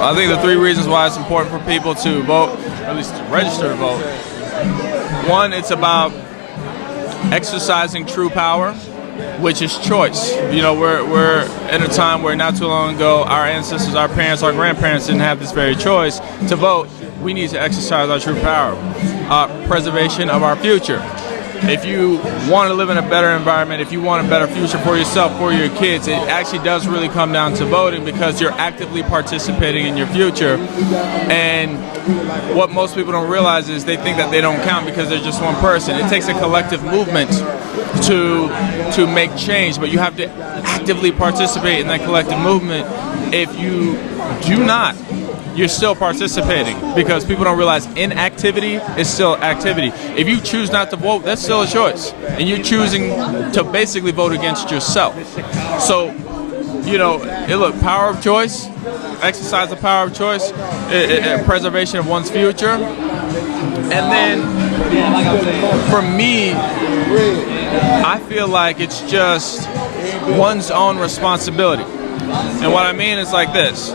I think the three reasons why it's important for people to vote, or at least to register to vote. One, it's about exercising true power, which is choice. You know, we're in a time where not too long ago, our ancestors, our parents, our grandparents didn't have this very choice to vote. We need to exercise our true power. Preservation of our future. If you want to live in a better environment, if you want a better future for yourself, for your kids, it actually does really come down to voting, because you're actively participating in your future. And what most people don't realize is they think that they don't count because they're just one person. It takes a collective movement to make change, but you have to actively participate in that collective movement. If you do not, you're still participating, because people don't realize inactivity is still activity. If you choose not to vote, that's still a choice, and you're choosing to basically vote against yourself. So, you know, look, power of choice, exercise the power of choice, preservation of one's future, and then for me, I feel like it's just one's own responsibility. And what I mean is like this.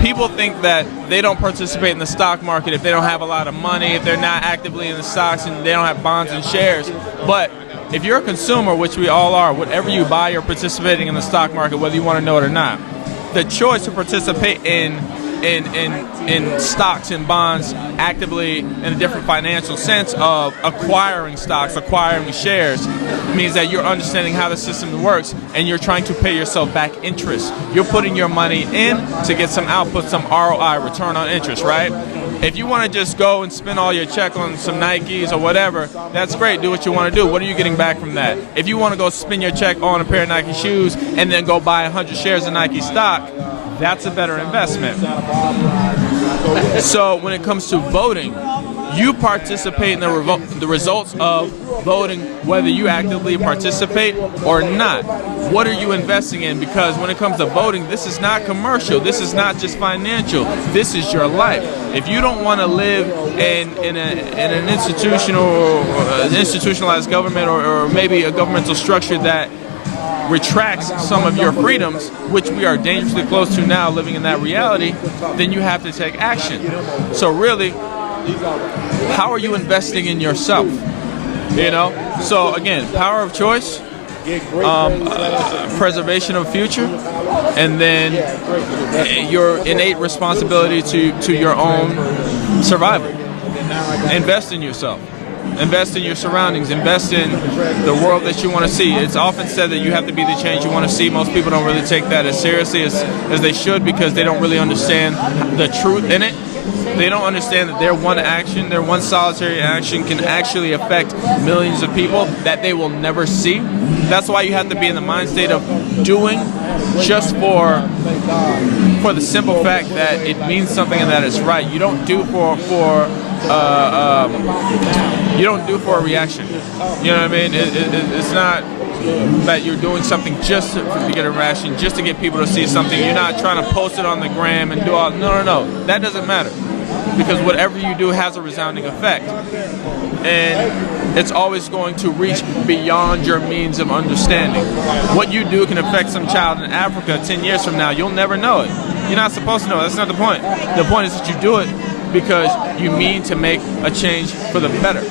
People think that they don't participate in the stock market if they don't have a lot of money, if they're not actively in the stocks and they don't have bonds and shares. But if you're a consumer, which we all are, whatever you buy, you're participating in the stock market, whether you want to know it or not. The choice to participate in stocks and bonds actively in a different financial sense of acquiring stocks, acquiring shares, means that you're understanding how the system works, and you're trying to pay yourself back interest. You're putting your money in to get some output, some ROI, return on interest, right? If you want to just go and spend all your check on some Nikes or whatever, that's great. Do what you want to do. What are you getting back from that? If you want to go spend your check on a pair of Nike shoes and then go buy 100 shares of Nike stock, that's a better investment. So when it comes to voting, you participate in the results of voting, whether you actively participate or not. What are you investing in? Because when it comes to voting, this is not commercial. This is not just financial. This is your life. If you don't want to live in an institutionalized government, or maybe a governmental structure that retracts some of your freedoms, which we are dangerously close to now, living in that reality, then you have to take action. So really, how are you investing in yourself? You know? So again, power of choice, preservation of future, and then your innate responsibility to your own survival. Invest in yourself. Invest in your surroundings. Invest in the world that you want to see. It's often said that you have to be the change you want to see. Most people don't really take that as seriously as they should, because they don't really understand the truth in it. They don't understand that their one action, their one solitary action, can actually affect millions of people that they will never see. That's why you have to be in the mind state of doing just for the simple fact that it means something and that it's right. You don't do you don't do for a reaction. You know what I mean? It's not that you're doing something just to get a reaction, just to get people to see something. You're not trying to post it on the gram and do all. No. That doesn't matter, because whatever you do has a resounding effect, and it's always going to reach beyond your means of understanding. What you do can affect some child in Africa 10 years from now. You'll never know it. You're not supposed to know it. That's not the point. The point is that you do it because you mean to make a change for the better.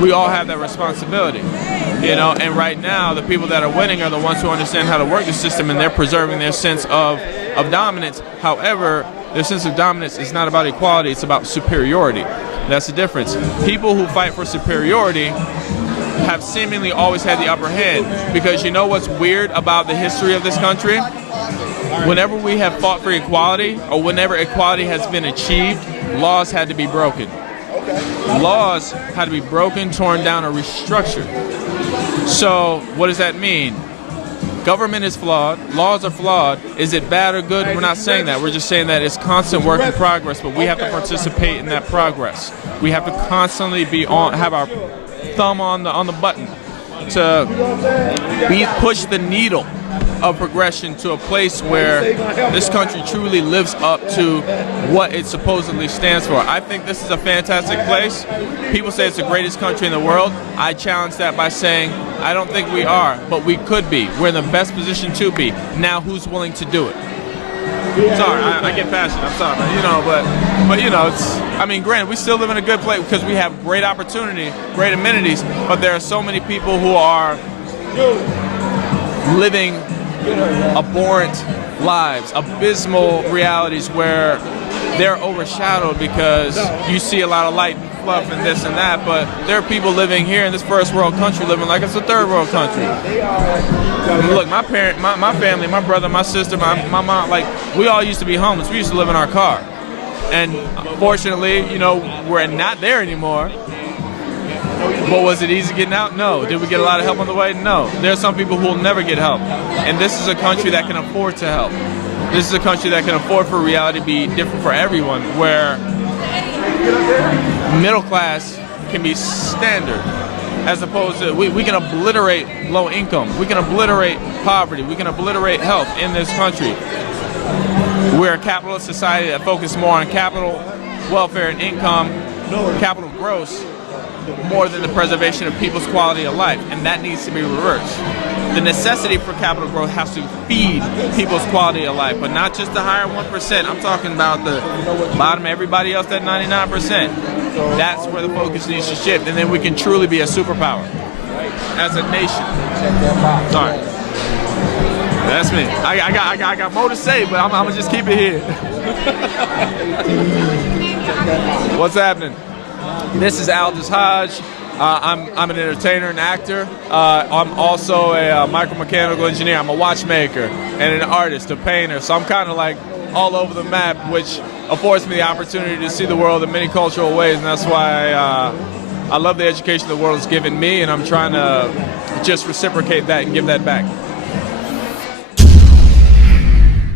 We all have that responsibility, you know, and right now the people that are winning are the ones who understand how to work the system, and they're preserving their sense of dominance. However, their sense of dominance is not about equality, it's about superiority. That's the difference. People who fight for superiority have seemingly always had the upper hand, because you know what's weird about the history of this country? Whenever we have fought for equality, or whenever equality has been achieved, laws had to be broken. Laws had to be broken, torn down, or restructured. So what does that mean? Government is flawed. Laws are flawed. Is it bad or good? We're not saying that. We're just saying that it's constant work in progress, but we have to participate in that progress. We have to constantly have our thumb on the button to push the needle of progression to a place where this country truly lives up to what it supposedly stands for. I think this is a fantastic place. People say it's the greatest country in the world. I challenge that by saying I don't think we are, but we could be. We're in the best position to be. Now, who's willing to do it? Sorry, I get passionate. I'm sorry, man. You know, but you know, it's. I mean, granted, we still live in a good place because we have great opportunity, great amenities. But there are so many people who are living abhorrent lives, abysmal realities where they're overshadowed because you see a lot of light and fluff and this and that, but there are people living here in this first world country living like it's a third world country. I mean, look, my family, my brother, my sister, my mom, like, we all used to be homeless. We used to live in our car. And fortunately, you know, we're not there anymore. But was it easy getting out? No. Did we get a lot of help on the way? No. There are some people who will never get help. And this is a country that can afford to help. This is a country that can afford for reality to be different for everyone, where middle class can be standard, as opposed to we can obliterate low income. We can obliterate poverty. We can obliterate health in this country. We're a capitalist society that focuses more on capital, welfare, and income, capital growth, more than the preservation of people's quality of life, and that needs to be reversed. The necessity for capital growth has to feed people's quality of life, but not just the higher 1%. I'm talking about the bottom, everybody else, that 99%. That's where the focus needs to shift, and then we can truly be a superpower as a nation. Sorry. That's me. I got more to say, but I'm gonna just keep it here. What's happening? This is Aldis Hodge. I'm an entertainer and actor. I'm also a micromechanical engineer. I'm a watchmaker and an artist, a painter. So I'm kind of like all over the map, which affords me the opportunity to see the world in many cultural ways. And that's why I love the education the world has given me, and I'm trying to just reciprocate that and give that back.